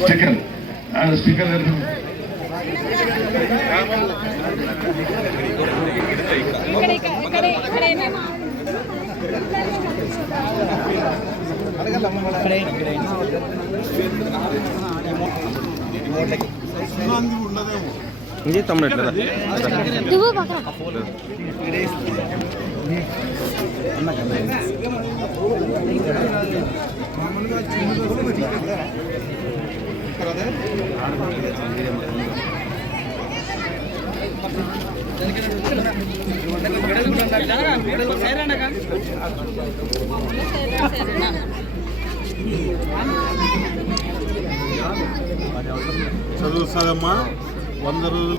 Speaker ఆ, speaker గారు ఇది తమ్ముడు ఎట్లా పక్కన చదువు సగమ్మా వంద రోజులు.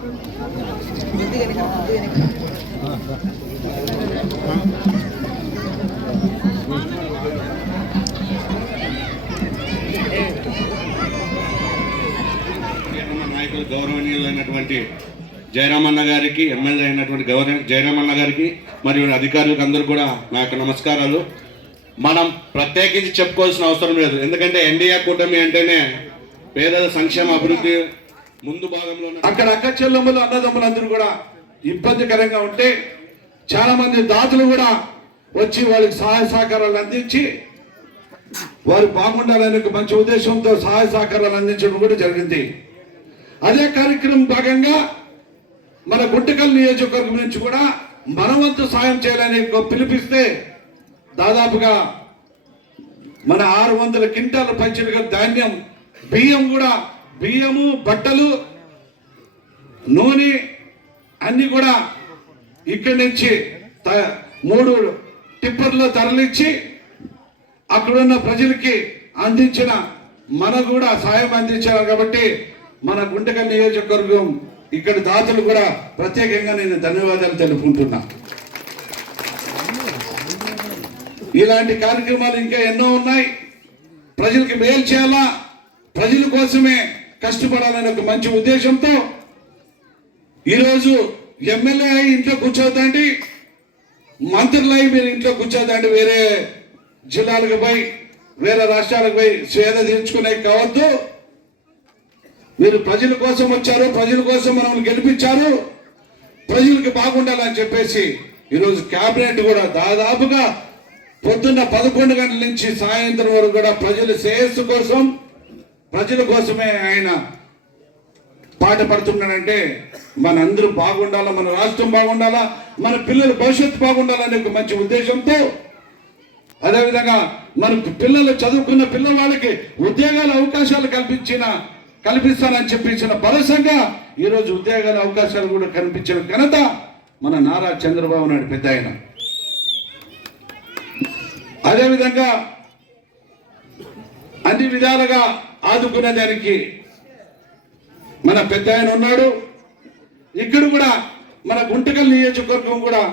నాయకులు గౌరవనీయులైనటువంటి జయరామన్న గారికి ఎమ్మెల్యే అయినటువంటి గౌరవ జయరామన్న గారికి మరియు అధికారులకు అందరూ కూడా నా యొక్క నమస్కారాలు. మనం ప్రత్యేకించి చెప్పుకోవాల్సిన అవసరం లేదు. ఎందుకంటే ఎన్డీఏ కూటమి అంటేనే పేదల సంక్షేమ అభివృద్ధి ముందు భాగంలో అక్కడ అక్క చెల్లెమ్మలు అన్నదమ్ములందరూ కూడా ఇబ్బందికరంగా ఉంటే చాలా మంది దాతలు కూడా వచ్చి వాళ్ళకి సహాయ సహకారాలు అందించి వారు బాగుండాలనే మంచి ఉద్దేశంతో సహాయ సహకారాలు అందించడం కూడా జరిగింది. అదే కార్యక్రమం భాగంగా మన గుంటకల్ నియోజకవర్గం నుంచి కూడా మనవంతు సాయం చేయాలని పిలిపిస్తే దాదాపుగా మన ఆరు వందల క్వింటాల పైచలుగా ధాన్యం బియ్యం కూడా బియ్యము బట్టలు నూనె అన్ని కూడా ఇక్కడి నుంచి త- మూడు టిప్పర్లో తరలించి అక్కడున్న ప్రజలకి అందించిన మన కూడా సాయం అందించారు కాబట్టి మన గుంటక నియోజకవర్గం ఇక్కడ దాతలు కూడా ప్రత్యేకంగా నేను ధన్యవాదాలు తెలుపుకుంటున్నా. ఇలాంటి కార్యక్రమాలు ఇంకా ఎన్నో ఉన్నాయి. ప్రజలకి మేలు చేయాలా? ప్రజల కోసమే కష్టపడాలనే ఒక మంచి ఉద్దేశంతో ఈరోజు ఎమ్మెల్యే అయి ఇంట్లో కూర్చోదండి మంత్రులు అయి మీరు ఇంట్లో కూర్చోదండి వేరే జిల్లాలకు పోయి వేరే రాష్ట్రాలకు పోయి స్వేద తీర్చుకునే కావద్దు. మీరు ప్రజల కోసం వచ్చారు ప్రజల కోసం మనల్ని గెలిపించారు ప్రజలకి బాగుండాలని చెప్పేసి ఈరోజు క్యాబినెట్ కూడా దాదాపుగా పొద్దున్న పదకొండు గంటల నుంచి సాయంత్రం వరకు కూడా ప్రజల శ్రేయస్సు కోసం ప్రజల కోసమే ఆయన పాట పడుతున్నాడంటే మన అందరూ బాగుండాలా మన రాష్ట్రం బాగుండాలా మన పిల్లల భవిష్యత్తు బాగుండాలనే ఒక మంచి ఉద్దేశంతో అదేవిధంగా మన పిల్లలు చదువుకున్న పిల్లవాళ్ళకి ఉద్యోగాల అవకాశాలు కల్పించిన కల్పిస్తానని చెప్పించిన భరోసాగా ఈరోజు ఉద్యోగాల అవకాశాలు కూడా కనిపించిన ఘనత మన నారా చంద్రబాబు నాయుడు పెద్ద ఆయన. అదేవిధంగా అన్ని విధాలుగా ఆదుకునే దానికి మన పెద్ద ఆయన ఉన్నాడు. ఇక్కడ కూడా మన గుంటకల్ నియోజకవర్గం కూడా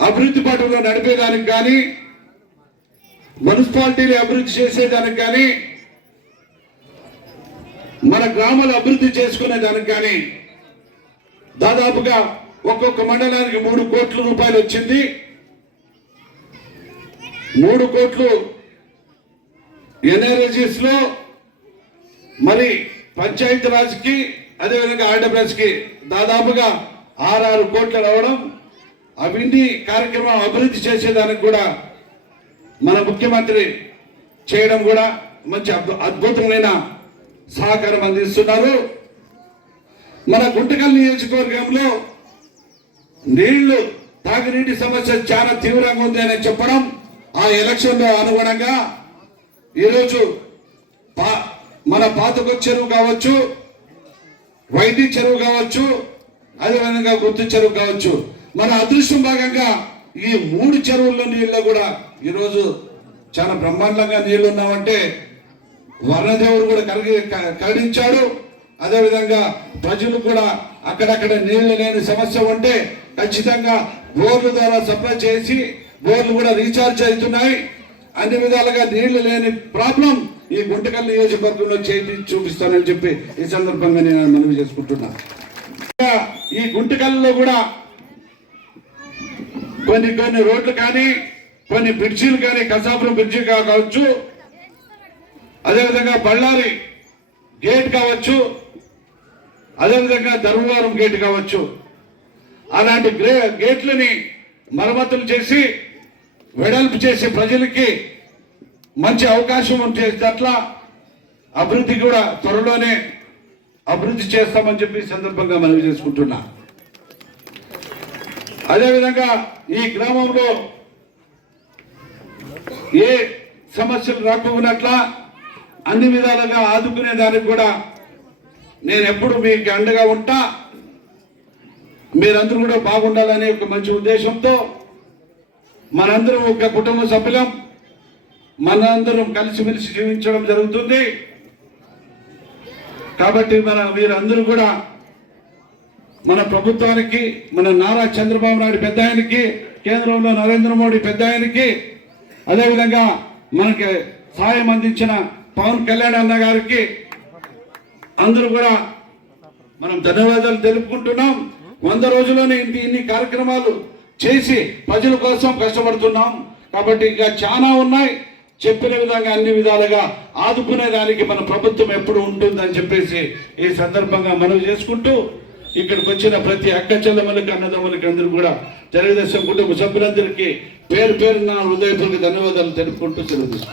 అభివృద్ధి పట్టులో నడిపేదానికి కానీ మున్సిపాలిటీని అభివృద్ధి చేసేదానికి కానీ మన గ్రామాలు అభివృద్ధి చేసుకునే దానికి కానీ దాదాపుగా ఒక్కొక్క మండలానికి మూడు కోట్ల రూపాయలు వచ్చింది. మూడు కోట్లు ఎన్ఆర్ఎస్ఎస్లో మరి పంచాయతీ రాజ్కి అదేవిధంగా ఆర్డబ్ల్యూఎస్కి దాదాపుగా ఆరు కోట్లు రావడం అవన్నీ కార్యక్రమం అభివృద్ధి చేసేదానికి కూడా మన ముఖ్యమంత్రి చేయడం కూడా మంచి అద్భు- అద్భుతమైన సహకారం అందిస్తున్నారు. మన గుంటకల్ నియోజకవర్గంలో నీళ్ళు తాగునీటి సమస్య చాలా తీవ్రంగా ఉంది అని చెప్పడం ఆ ఎలక్షన్లో అనుగుణంగా ఈరోజు పా మన పాతకొచ్చి చెరువు కావచ్చు వైద్య చెరువు కావచ్చు అదేవిధంగా గుర్తు చెరువు కావచ్చు. మన అదృష్టం భాగంగా ఈ మూడు చెరువుల్లో నీళ్ళు కూడా ఈరోజు చాలా బ్రహ్మాండంగా నీళ్ళు ఉన్నామంటే వర్ణదేవుడు కూడా కలిగి క- అదేవిధంగా ప్రజలు కూడా అక్కడక్కడ నీళ్ళు లేని సమస్య ఉంటే ఖచ్చితంగా బోర్లు ద్వారా సప్లై చేసి బోర్లు కూడా రీఛార్జ్ అవుతున్నాయి. అన్ని విధాలుగా నీళ్ళు లేని ప్రాబ్లం ఈ గుంటకల్ నియోజకవర్గంలో చేసి చూపిస్తానని చెప్పి ఈ సందర్భంగా నేను మనవి చేసుకుంటున్నా. ఈ గుంటకల్లో కూడా కొన్ని కొన్ని రోడ్లు కానీ కొన్ని బ్రిడ్జీలు కానీ కసాపురం బ్రిడ్జి కావచ్చు. అదేవిధంగా బళ్ళారి గేట్ కావచ్చు అదేవిధంగా ధర్మవరం గేట్ కావచ్చు. అలాంటి గ్రే గేట్లని మరమ్మతులు చేసి వెడల్పు చేసి ప్రజలకి మంచి అవకాశం ఉంచేటట్ల అభివృద్ధి కూడా త్వరలోనే అభివృద్ధి చేస్తామని చెప్పి సందర్భంగా మనవి చేసుకుంటున్నా. అదేవిధంగా ఈ గ్రామంలో ఏ సమస్యలు రాకపోయినట్ల అన్ని విధాలుగా ఆదుకునే దానికి కూడా నేను ఎప్పుడు మీకు అండగా ఉంటా. మీరందరూ కూడా బాగుండాలనే ఒక మంచి ఉద్దేశంతో మనందరం ఒక కుటుంబ సభ్యులం మనందరం కలిసిమెలిసి జీవించడం జరుగుతుంది. కాబట్టి మన మీరందరూ కూడా మన ప్రభుత్వానికి మన నారా చంద్రబాబు నాయుడు పెద్ద ఆయనకి కేంద్రంలో నరేంద్ర మోడీ పెద్ద ఆయనకి అదేవిధంగా మనకి సాయం అందించిన పవన్ కళ్యాణ్ అన్న గారికి అందరూ కూడా మనం ధన్యవాదాలు తెలుపుకుంటున్నాం. వంద రోజుల్లోనే ఇంటి ఇన్ని కార్యక్రమాలు చేసి ప్రజల కోసం కష్టపడుతున్నాం. కాబట్టి ఇంకా చాలా ఉన్నాయి. చెప్పిన విధంగా అన్ని విధాలుగా ఆదుకునే దానికి మన ప్రభుత్వం ఎప్పుడు ఉంటుందని చెప్పేసి ఈ సందర్భంగా మనవి చేసుకుంటూ ఇక్కడికి వచ్చిన ప్రతి అక్క చెల్లెమ్మలకి అన్నదమ్ములకి అందరూ కూడా తెలుగుదేశం కుటుంబ సభ్యులందరికీ పేరు పేరు నా హృదయపూర్వక ధన్యవాదాలు తెలుపుకుంటూ Telugu Desam